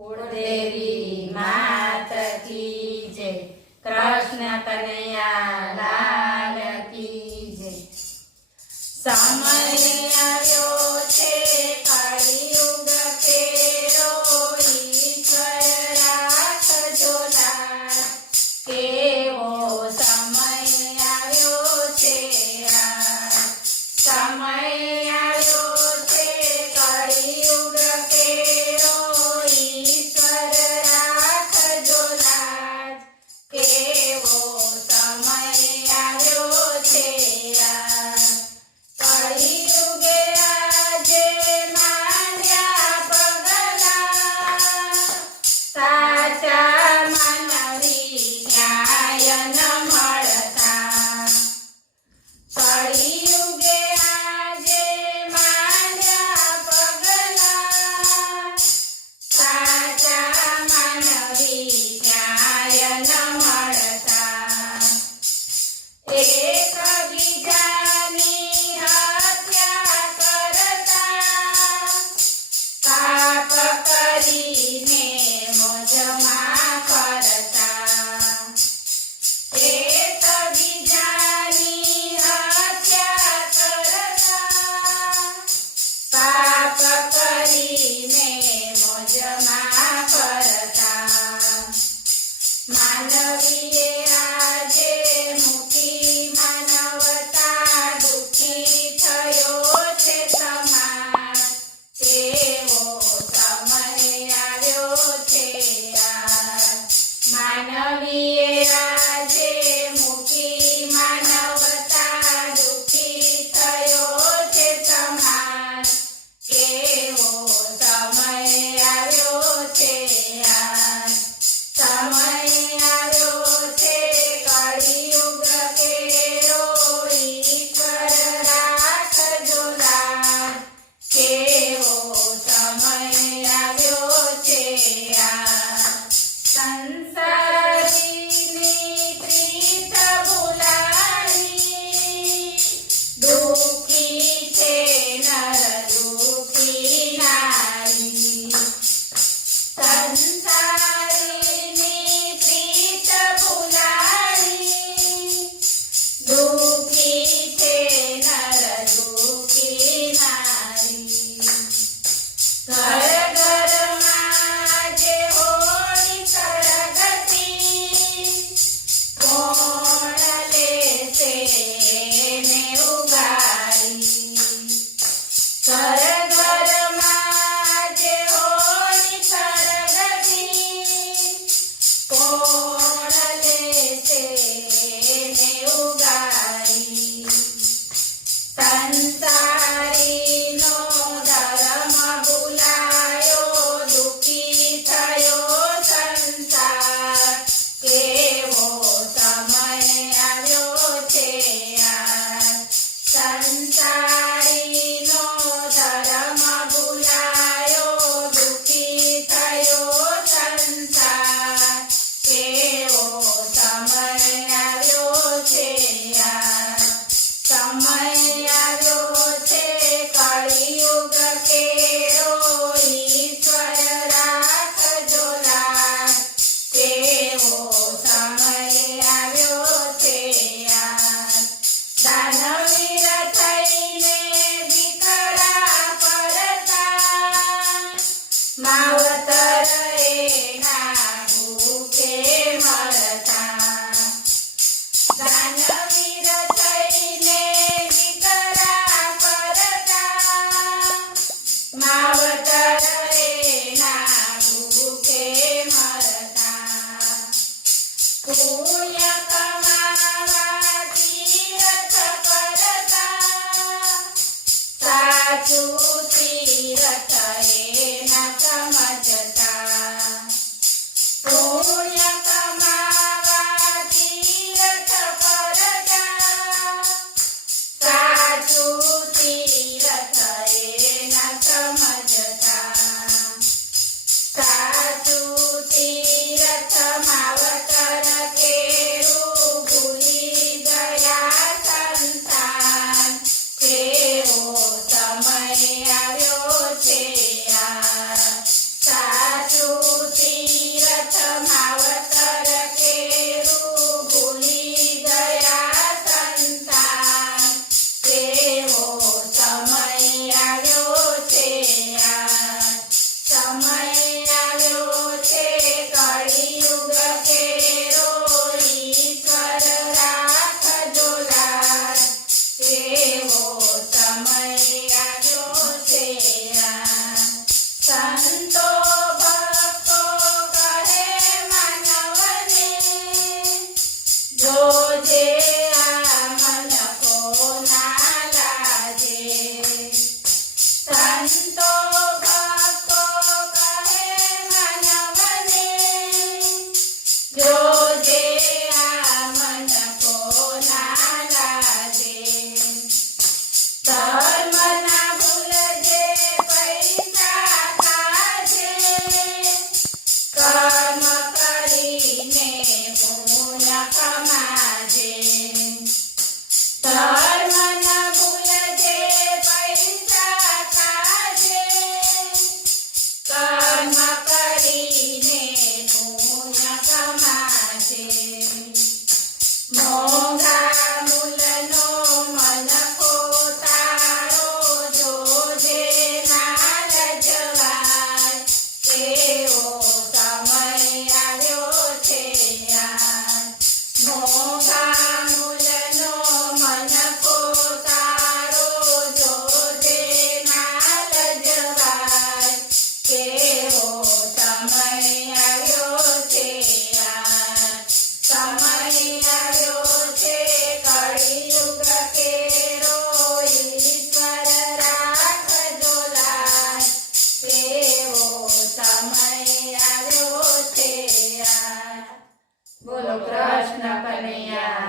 कुलदेवी मात की जय। कृष्ण कन्हैया लाल की जय। समय आव्यो छे कलियुग केरो, ईश्वर राखजो लाड। केवो समय आव्यो छे आज। समय आव्यो छे कलियुग केरो, ईश्वर राखजो लाड। केवो समय आव्यो छे आज। कलियुगे आजे मांड्या पगला, साचा मानवी न्याय न મળતા। कलियुगे आजे मांड्या पगला, साचा मानवी न्याय न મળતા। એકબીજાની હત્યા કરતા, પાપ કરીને મોજમાં ફરતા। એકબીજાની હત્યા કરતા, પાપ કરીને મોજમાં ફરતા। માનવીએ આજે મૂકી માનવતા, દુઃખી થયો છે સમાજ। કેવો સમય આવ્યો છે આજ। માનવીએ આજે મૂકી માનવતા, દુઃખી થયો છે સમાજ। કેવો સમય આવ્યો છે આજ। समय आव्यो छे कलियुग केरो, ईश्वर राखजो लाड। केवो समय आव्यो छे आज। संसारीनी प्रीत भुलावी, दुखी छे नर दुखी नारी। संसारीनी प्रीत भुलावी, दुखी छे नर दुखी नारी। घर घरमा जे होळी सळगती, कोण लेशे ने उगारी। घर घरमा जे होळी सळगती, कोण लेशे ने उगारी। संसारीनो धर्म भूलायो, दुखी थयो संसार। केवो समय आव्यो छे आज। संसारीनो धर्म भूलायो, दुखी थयो संसार। केवो समय आव्यो छे आज। समय आव्यो छे कलियुग केरो, ईश्वर राखजो लाड। केवो समय आव्यो छे आज। दानवीर थईने દીકરા પડતા, માવતર એના ભૂખે મરતા। દાનવીર થઈને દીકરા પડતા, માવતર એના ભૂખે મરતા। પુણ્ય કમાવા તીરથ કરતા, સાચું તીરથ એના સમજતા। પુણ્ય કમાવા તીરથ કરતા, સાચું તીરથ એના સમજતા। સાચું તીરથ માવતર કેરું, ભૂલી ગયા સંતાન। કેવો સમય આવ્યો સંતો ભક્તો કહે મનવને જોજે આ મન કોના લાગે ધર્મ ના ભૂલજે પૈસા ખાજે કર્મ કરીને પુણ્ય કમાજે ધર્મ ના ભૂલજે પૈસા ખાજે કર્મ કરીને પુણ્ય કમાજે મોંઘા મૂલનો મનખો તારો જોજે ના લજવાય કેવો સમય આવ્યો છે યાર મોંઘા મૂલનો મનખો તારો જોજે ના લજવાય કેવો સમય આવ્યો છે યાર સમય આવ્યો છે કળિયુગ કેરો ઈશ્વર રાખજો લાજ કેવો સમય આવ્યો છે યાર બોલો કૃષ્ણ કનૈયા